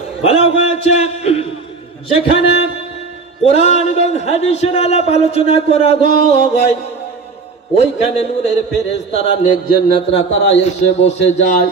বলা হয়েছে যেখানে কোরআন এবং হাদিসের আলাপ আলোচনা করা হয় ওইখানে নূরের ফেরেশতারা নেক জান্নাতরা তারা এসে বসে যায়।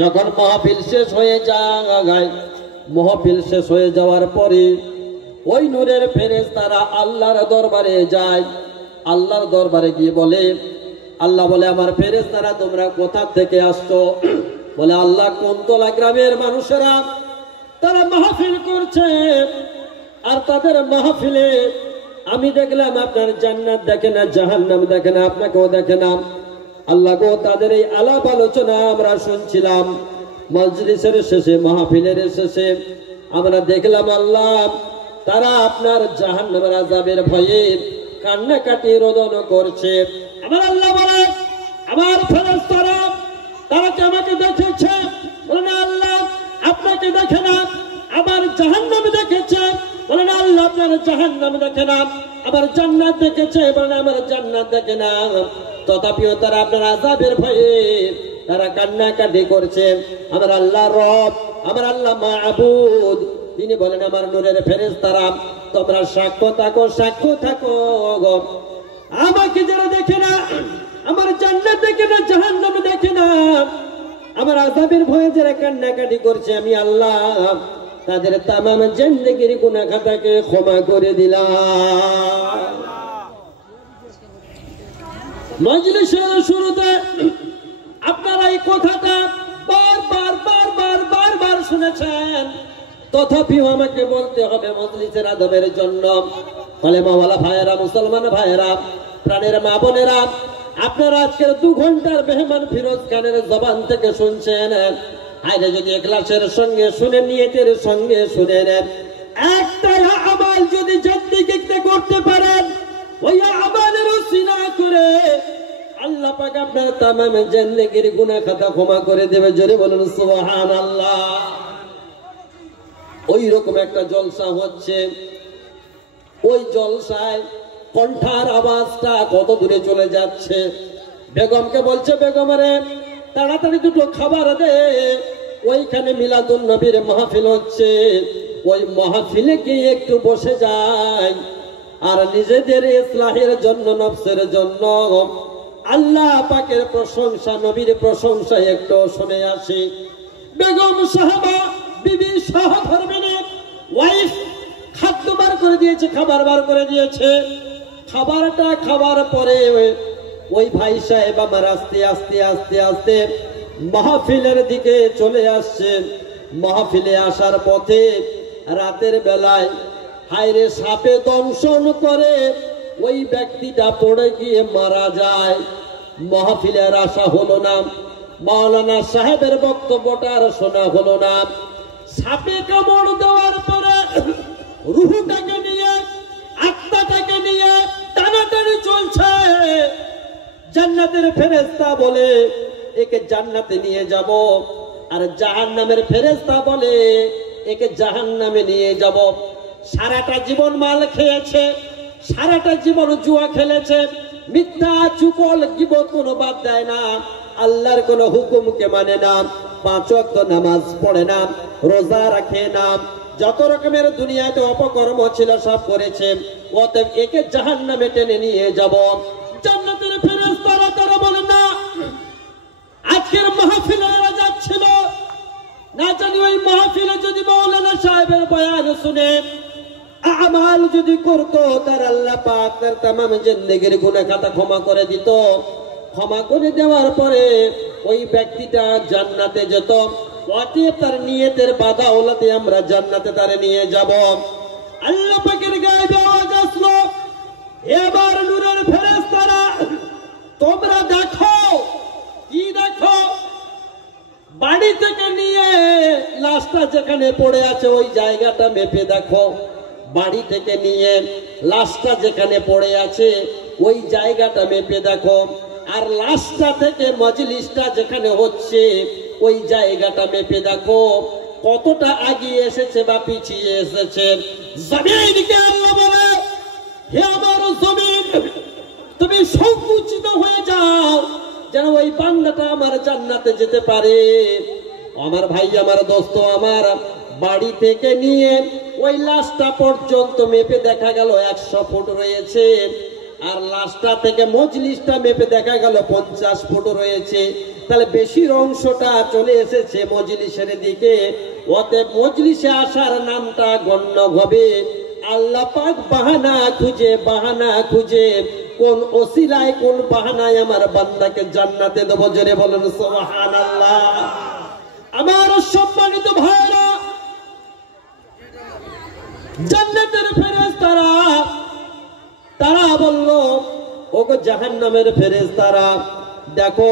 যখন মাহফিল শেষ হয়ে যায়, মাহফিল শেষ হয়ে যাওয়ার পরে ওই নূরের ফেরেশতারা আল্লাহর দরবারে যায়। আল্লাহর দরবারে গিয়ে বলে, আল্লাহ বলে আমার ফেরেশতারা তোমরা কোথা থেকে আসছো? বলে আল্লাহ কুন্তলা গ্রামের মানুষেরা তারা মাহফিল করছে, আর তাদের মাহফিলে আমি দেখলাম আপনার জান্নাত দেখে না, জাহান্নাম দেখে না, আপনাকেও দেখে না। আল্লাহ গো তাদের এই আলাপ আলোচনা আমরা শুনছিলাম, মজলিসের শেষে মাহফিলের শেষে আমরা দেখলাম আল্লাহ তারা আপনার জাহান্নামের আযাবের ভয়ে কান্নাকাটি রোদন করছে। আমার আল্লাহ বলে আমার ফেরেশতারা তারা কি আমাকে দেখেছে? বলে না আল্লাহ আপনাকে দেখে না। আবার জাহান্নাম দেখেছে? বলে না আল্লাহ আপনার জাহান্নাম দেখে না। আবার জান্নাত দেখেছে? বলে না আমার জান্নাত দেখে না। তথাপিও তারা আপনার আযাবের ভয়ে তারা কান্নাকাটি করছে। আমার আল্লাহ রব, আমার আল্লাহ মাবুদ, তিনি বলেন আমার নূরের ফেরেশতারা তোমরা সাক্ষ্য থাকো, সাক্ষ্য থাকো। আমাকে যারা দেখে না, আমার জান্নাত দেখে না, জাহান্নাম দেখে না, আমার আযাবের ভয়ে যারা কান্নাকাটি করছে, আমি আল্লাহ তাদের তামাম জিন্দেগির গুনাহ খাতাকে ক্ষমা করে দিলাম। মজলিসের শুরুতে আপনারা এই কথাটা বারবার শুনেছেন, তথাপিও আমাকে বলতে হবে মজলিসের আদবের জন্য। কলেমাওয়ালা ভাইয়েরা, মুসলমান ভাইয়েরা, প্রাণের মা বোনেরা, আপনারা আজকের 2 ঘন্টার মেহমান ফিরোজ খানের জবান থেকে শুনছেন। আইরে যদি ইখলাসের সঙ্গে শুনে, নিয়তের সঙ্গে শুনেন, একটা আমাল যদি জিন্দেগিতে করতে পারেন, ওই আমালের ওসিলা করে আল্লাহ পাক আপনার তামাম জিন্দেগির গুনাহ খাতা ক্ষমা করে দেবে। জোরে বলুন সুবহানাল্লাহ। ওই রকম একটা জলসা হচ্ছে। ওই জলসায় কণ্ঠার আওয়াজটা কত দূরে চলে যাচ্ছে। বেগমকে বলছে, বেগম রে তাড়াতাড়ি 2টো খাবার দে, ওইখানে মিলাদুন নবীর মাহফিল হচ্ছে, ওই মাহফিলে গিয়ে একটু বসে যায় আর নিজেদের ইসলাহের জন্য, নফসের জন্য আল্লাহ পাকের প্রশংসা, নবীর প্রশংসা একটু শুনে আসি। বেগম সাহাবা, বিবি সহধর্মিনী, ওয়াইফ খাদ্য বার করে দিয়েছে, খাবার বার করে দিয়েছে। খাবারটা খাবার পরে ওই ভাই সাহেব আমার আস্তে আস্তে আস্তে আস্তে মাহফিলের দিকে চলে আসছে। মাহফিলে আসার পথে রাতের বেলায় হায়রে সাপে দংশন করে ওই ব্যক্তিটা পড়ে গিয়ে মারা যায়। মাহফিলের আসা হলো না, মাওলানা সাহেবের বক্তব্যটা আর শোনা হলো না। সাপে কামড় দেওয়ার পরে রুহটাকে নিয়ে, আত্মাটাকে নিয়ে টানাটানি চলছে। জান্নাতের ফেরেশতা বলে একে জান্নাতে নিয়ে যাব, আর জাহান্নামের ফেরেশতা বলে একে জাহান্নামে নিয়ে যাব। সারাটা জীবন মাল খেয়েছে, সারাটা জীবন জুয়া খেলেছে, মিথ্যা চুগল গীবত কোনো বাদ দেয় না, আল্লাহর কোনো হুকুমকে মানে না, 5 ওয়াক্ত নামাজ পড়ে না, রোজা রাখে না, যত রকমের দুনিয়াতে অপকর্ম ছিল সব করেছে। অতএব একে জাহান্নামে টেনে নিয়ে যাব। জান্নাতের ফেরেশতারা তারা বলে না, আজকের মাহফিলে এরা যাচ্ছিল না জানি ওই মাহফিলে যদি মাওলানা সাহেবের বয়ান শুনে আমাল যদি করতো, তার আল্লাহ পাক তার তামাম জিন্দেগির গুনাহ খাতা ক্ষমা করে দিত। ক্ষমা করে দেওয়ার পরে ওই ব্যক্তিটা জান্নাতে যেত। অতএব তার নিয়তের বাধা ওলাতে আমরা জান্নাতে তারে নিয়ে যাব। আল্লাহ পাকের গায়েবে আওয়াজ আসলো, এবার নূরের ফেরেশতারা তোমরা দেখো। কি দেখো? বাড়ি থেকে নিয়ে লাশটা যেখানে পড়ে আছে ওই জায়গাটা মেপে দেখো। বাড়ি থেকে নিয়ে লাশটা যেখানে পড়ে আছে ওই জায়গাটা মেপে দেখো। আর লাশটা থেকে মজলিসটা যেখানে হচ্ছে ওই জায়গাটা মেপে দেখো কতটা আগিয়ে এসেছে বা পিছিয়ে এসেছে। জমিনকে আল্লাহ বলে, হে আমার জমিন, তুমি সংকুচিত হয়ে যাও যেন ওই বান্দাটা আমার জান্নাতে যেতে পারে। আমার ভাই, আমার দোস্ত, আমার বাড়ি থেকে নিয়ে ওই লাশটা পর্যন্ত মেপে দেখা গেল 100 ফুট রয়েছে, আর লাশটা থেকে মজলিসটা মেপে দেখা গেল 50 ফুট রয়েছে। তাহলে বেশির অংশটা চলে এসেছে মজলিসের দিকে। অতএব মজলিসে আসার নামটা গণ্য হবে। আল্লাহ পাক বাহানা খুঁজে কোন ওসিলায়, কোন বাহানায় আমার বান্দাকে জান্নাতে দেব। জোরে বলেন সুবহানাল্লাহ। আমার সম্মানিত ভাইরা, জান্নাতের ফেরেশতারা তারা বলল, ওগো জাহান্নামের ফেরেশতারা, দেখো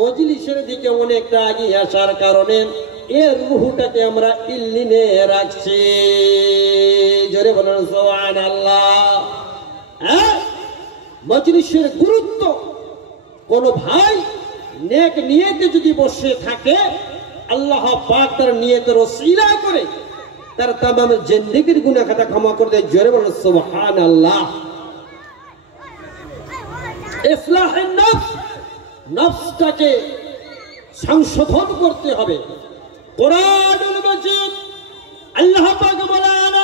মজলিসের দিকে অনেকটা এগিয়ে আসার কারণে এর রূহটাকে আমরা ইল্লিনে রাখছি। জোরে বলেন সুবহানাল্লাহ। মজলিসের গুরুত্ব, কোন ভাই নেক নিয়তে যদি বসে থাকে, আল্লাহ পাক তার নিয়তের ওসিলা করে তার তামাম জিন্দেগীর গুনাহ খাতা ক্ষমা করে দেয়। জোরে বলেন সুবহানাল্লাহ। ইসলাহের নফস, নফসটাকে সংশোধন করতে হবে। কোরআনুল মাজিদ আল্লাহ পাক বলেন,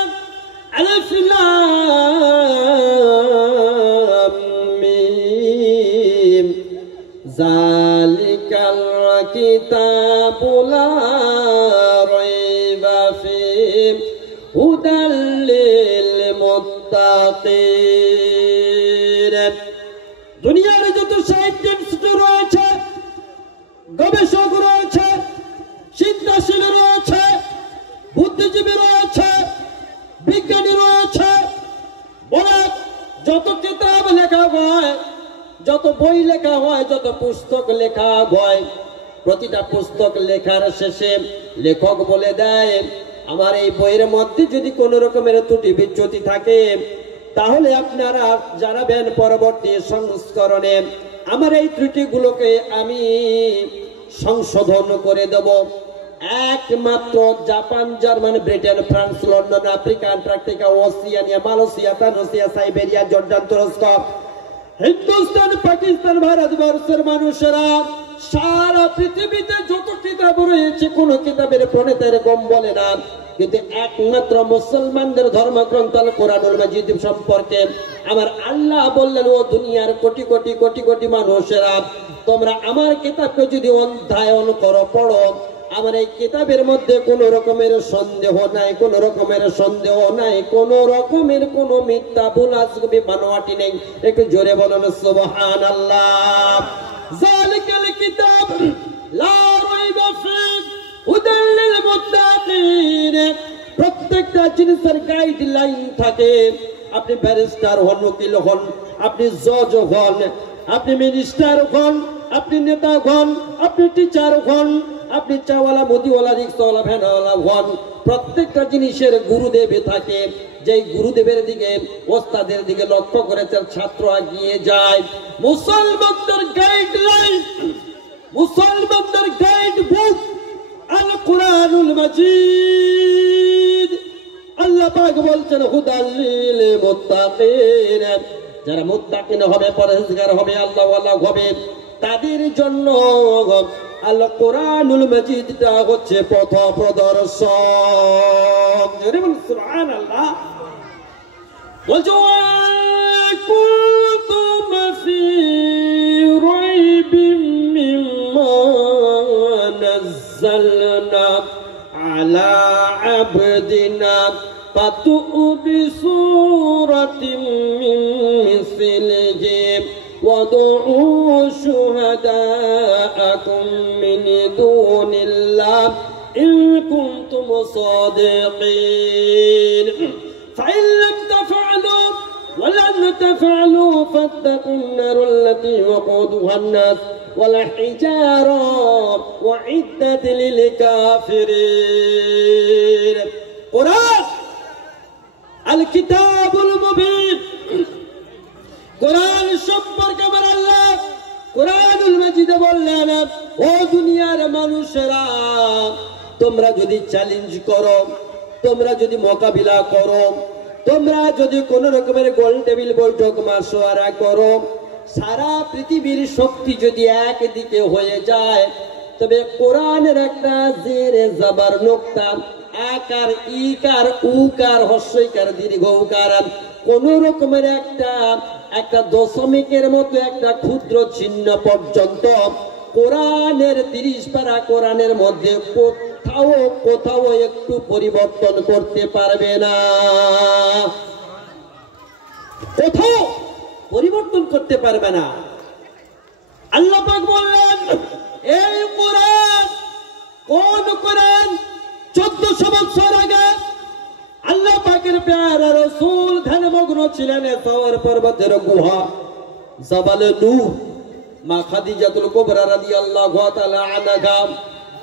আলিফ লাম মিম যালিকাল কিতাবু লা রাইবা ফীহি হুদাল লিল মুত্তাকিন। দুনিয়ার যত সায়েন্টিস্ট রয়েছে, গবেষক রয়েছে, চিন্তাশীল রয়েছে, বুদ্ধিজীবী রয়েছে, বিজ্ঞানী রয়েছে, বলে যত কিতাব লেখা হয়, যত বই লেখা হয়, যত পুস্তক লেখা হয়, প্রতিটা পুস্তক লেখার শেষে লেখক বলে দেয়, আমার এই বইয়ের মধ্যে যদি কোন রকমের ত্রুটি বিচ্যুতি থাকে, তাহলে আপনারা জানাবেন পরবর্তী সংস্করণে আমার এই ত্রুটিগুলোকে আমি সংশোধন করে দেব। একমাত্র Japan, German, Britain, France, London, Africa, Antarctica, Oceania, Malaysia, Tanzania, Siberia, Jordan, তুরস্ক, হিন্দুস্তান, পাকিস্তান, ভারতবর্ষের মানুষেরা সারা পৃথিবীতে যত কিতাব রয়েছে, কোন কিতাবের প্রণেতা এরকম বলে না, কিন্তু একমাত্র মুসলমানদের ধর্মগ্রন্থ আল কোরআনুল মাজিদ সম্পর্কে আমার আল্লাহ বললেন, ও দুনিয়ার কোটি কোটি কোটি কোটি মানুষেরা, তোমরা আমার কিতাবকে যদি অধ্যয়ন করো, পড়ো, আমার এই কিতাবের মধ্যে কোন রকমের সন্দেহ নাই, কোন রকমের সন্দেহ নাই, কোন রকমের কোন মিথ্যা ভুল আজগুবি বানোয়াটি নেই। একটু জোরে বলেন সুবহানাল্লাহ। যালিকাল কিতাব লা রাইবা ফীহি হুদাল লিল মুত্তাকিন। প্রত্যেকটা জিনিসের গাইডলাইন থাকে। আপনি ব্যারিস্টার হন, উকিল হন, আপনি জজ হন, আপনি মিনিস্টার হন, আপনি নেতা হন, আপনি টিচার হন, আপনি চাওয়ালা, মুদিওয়ালা, রিক্সাওয়ালা, ভ্যানওয়ালা হন, প্রত্যেকটা জিনিসের গুরুদেব থাকে। যেই গুরুদেবের দিকে, ওস্তাদের দিকে লক্ষ্য করে ছাত্র এগিয়ে যায়। মুসলমানদের গাইডলাইন, মুসলমানদের গাইড বুক আল কোরআনুল মাজিদ। আল্লাহ পাক বলছেন, হুদাল লিল মুত্তাকিন। যারা মুত্তাকিন হবে, পরহেজগার হবে, আল্লাহওয়ালা হবে, তাদের জন্য আল কোরআনুল মাজিদটা হচ্ছে পথ প্রদর্শক। সুবহানাল্লাহ। বলছো কুনতুম ফি রাইবিম মিম্মা নাযালনা আলা আবদিনা ফাতু বিসূরাতিম মিন মিসলিহি وادعوا شهداءكم من دون الله إن كنتم صادقين فإن لم تفعلوا ولن تفعلوا فاتقوا النار التي وقودها الناس والحجارة وعدت للكافرين. قرآن الكتاب المبين. কোরআন সম্পর্কে আমার আল্লাহ কোরআনুল মাজিদে বললেন, ও দুনিয়ার মানুষেরা, তোমরা যদি চ্যালেঞ্জ করো, তোমরা যদি মোকাবিলা করো, তোমরা যদি কোন রকমের গোল টেবিল বৈঠক মাসোয়ারা করো, সারা পৃথিবীর শক্তি যদি একদিকে হয়ে যায়, তবে কোরআনের একটা জেরে জবর নোক্তা আকার ইকার উকার হস্যইকার দীর্ঘ উকার কোন রকমের একটা দশমিকের মতো একটা ক্ষুদ্র চিহ্ন পর্যন্ত কোরআনের 30 পারা কোরআনের মধ্যে কোথাও একটু পরিবর্তন করতে পারবে না, কোথাও পরিবর্তন করতে পারবে না। আল্লাহ পাক বললেন এই কোরআন কোন কোরআন 1400 বছর আগে আল্লাহ পাকের প্যারা রাসূল ধ্যানমগ্ন ছিলেন তাওর পর্বতের গুহা জাবালে নূহ মা খাদিজাতুল কুবরা রাদিয়াল্লাহু তাআলা আনহা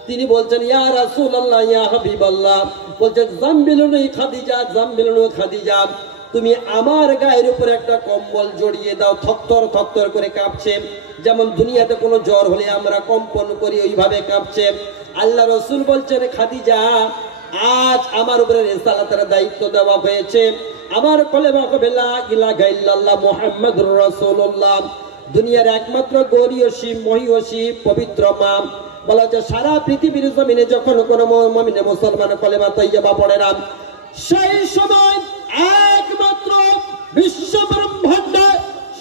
তিনি বলছেন ইয়া রাসূলুল্লাহ ইয়া হাবিবাল্লাহ বলছেন জামবিলুনি খাদিজা জামবিলুনি খাদিজা তুমি আমার গায়ের উপর একটা কম্বল জড়িয়ে দাও, থরথর করে কাঁপছে, যেমন দুনিয়াতে কোনো জ্বর হলে আমরা কম্পন করি ওইভাবে কাঁপছে। আল্লাহ রাসূল বলছেন খাদিজা আজ আমার উপরে রিসালাতের দায়িত্ব দেওয়া হয়েছে, আমার কলেমা হবে লা ইলাহা ইল্লাল্লাহ মুহাম্মাদুর রাসূলুল্লাহ, দুনিয়ার একমাত্র গরিয়সী মহিয়সী পবিত্র মা। বলা হচ্ছে সারা পৃথিবীর জমিনে যখন কোন মুমিন মুসলমান কলেমা তাইয়্যিবা পড়ে না সেই সময় একমাত্র বিশ্ব ব্রহ্মাণ্ডে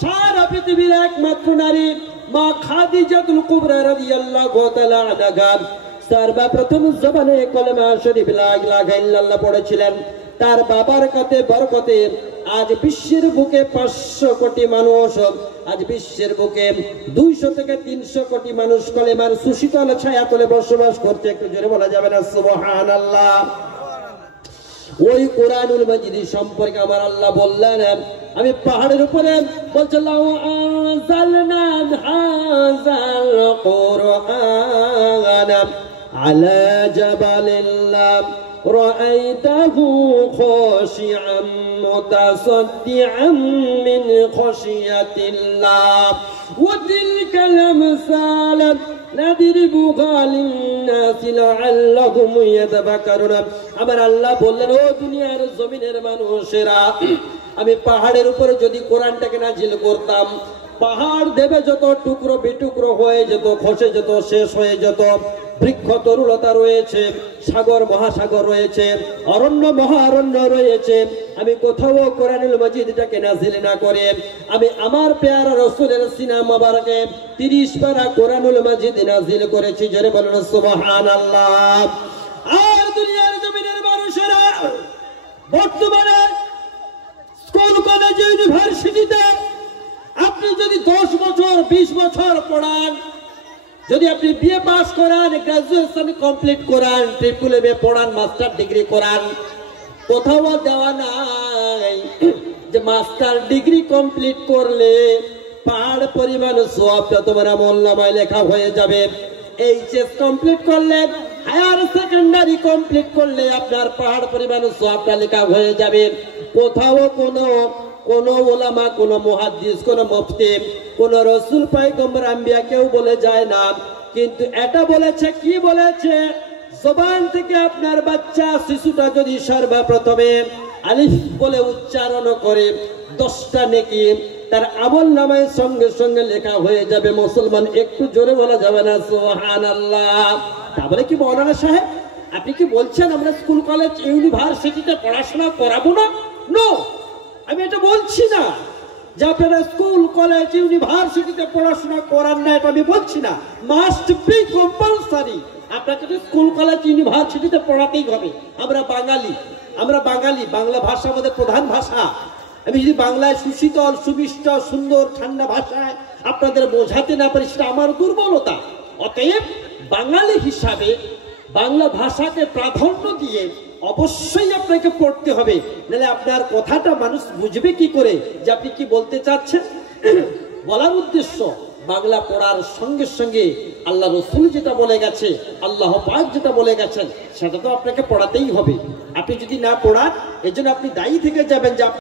সারা পৃথিবীর একমাত্র নারী মা খাদিজাতুল কুবরা রাদিয়াল্লাহু তাআলা আনহা সর্বপ্রথম জবানে কলেমা শরীফ লা ইলাহা ইল্লাল্লাহ পড়েছিলেন। তার বাবার কাছে বরকতে আজ বিশ্বের বুকে 500 কোটি মানুষ, আজ বিশ্বের বুকে 200 থেকে 300 কোটি মানুষ কলেমার সুশীতল ছায়াতলে বসবাস করছে। একটু জোরে বলা যাবে না সুবহানাল্লাহ। ওই কোরআনুল মাজিদ সম্পর্কে আমার আল্লাহ বললেন আমি পাহাড়ের উপরে বলছি লাউ আনজালনা হাযাল কুরআন আলা জাবালিন রাআইতাহু খাশিআন মুতাসাদ্দিআন মিন খাশিয়াতিল্লাহ ওয়া তিলকাল আমসাল নাদিরিবুহা লিন্নাসি লাআল্লাহুম ইয়াতাফাক্কারুন। আমার আল্লাহ বললেন ও দুনিয়ার জমিনের মানুষেরা আমি পাহাড়ের উপরে যদি কোরআনটাকে নাজিল করতাম পাহাড় দেবে যত টুকরো বিটুকরো হয়ে যেত, খসে যেত, শেষ হয়ে যেত, বৃক্ষ তরুলতা রয়েছে, সাগর মহাসাগর রয়েছে, অরণ্য মহারণ্য রয়েছে, আমি কোথাও কোরআনুল মাজিদটাকে নাজিল না করে আমি আমার পেয়ারা রাসূলের সিনা মোবারকে 30 পারা কোরআনুল মাজিদ নাজিল করেছি। জোরে বলুন সুবহানাল্লাহ। আর দুনিয়ার জমিনের মানুষেরা বর্তমানে স্কুল কলেজ ইউনিভার্সিটিতে আপনি যদি 10 বছর 20 বছর পড়ান, যদি আপনি বিএ পাস করান, গ্রাজুয়েশন কমপ্লিট করান, ট্রিপল এমএ পড়ান, মাস্টার ডিগ্রি করান, কোথাও দেওয়া নাই যে মাস্টার ডিগ্রি কমপ্লিট করলে পাহাড় পরিমাণ সওয়াবটা তোমার আমলনামায় লেখা হয়ে যাবে। এইচএস কমপ্লিট করলে, হায়ার সেকেন্ডারি কমপ্লিট করলে আপনার পাহাড় পরিমাণ সওয়াবটা লেখা হয়ে যাবে। কোথাও কোন ওলামা, কোন মুহাদ্দিস, কোন মুফতি, কোন রাসূল পয়গম্বর আম্বিয়া কেউ বলে যায় না, কিন্তু এটা বলেছে কি বলেছে জবান থেকে আপনার বাচ্চা শিশুটা যদি সর্বপ্রথমে আলিফ বলে উচ্চারণ করে 10টা নেকি তার আমলনামায় সঙ্গে সঙ্গে লেখা হয়ে যাবে। মুসলমান একটু জোরে বলা যাবে না সুবহানাল্লাহ। তাহলে কি মাওলানা সাহেব আপনি কি বলছেন আমরা স্কুল কলেজ ইউনিভার্সিটিতে পড়াশোনা করাবো না? নো, আমি এটা বলছি না যে আপনারা স্কুল কলেজ ইউনিভার্সিটিতে পড়াশোনা করান না, এটা আমি বলছি না। মাস্ট বি কম্পালসারি, আপনাকে তো স্কুল কলেজ ইউনিভার্সিটিতে পড়াতেই হবে। আমরা বাঙালি, বাংলা ভাষা আমাদের প্রধান ভাষা। আমি যদি বাংলায় সুশীতল সুমিষ্ট সুন্দর ঠান্ডা ভাষায় আপনাদের বোঝাতে না পারি সেটা আমার দুর্বলতা। অতএব বাঙালি হিসাবে বাংলা ভাষাকে প্রাধান্য দিয়ে অবশ্যই আপনাকে পড়তে হবে, নাহলে আপনার কথাটা মানুষ বুঝবে কি করে যে আপনি কি বলতে চাচ্ছেন। বলার উদ্দেশ্য বাংলা পড়ার সঙ্গে সঙ্গে আল্লাহ রাসূল যেটা বলে গেছে, আল্লাহ পাক যেটা বলে গেছেন সেটা তো আপনাকে পড়াতেই হবে। আপনি যদি না পড়ান এজন্য আপনি দায়ী থেকে যাবেন যে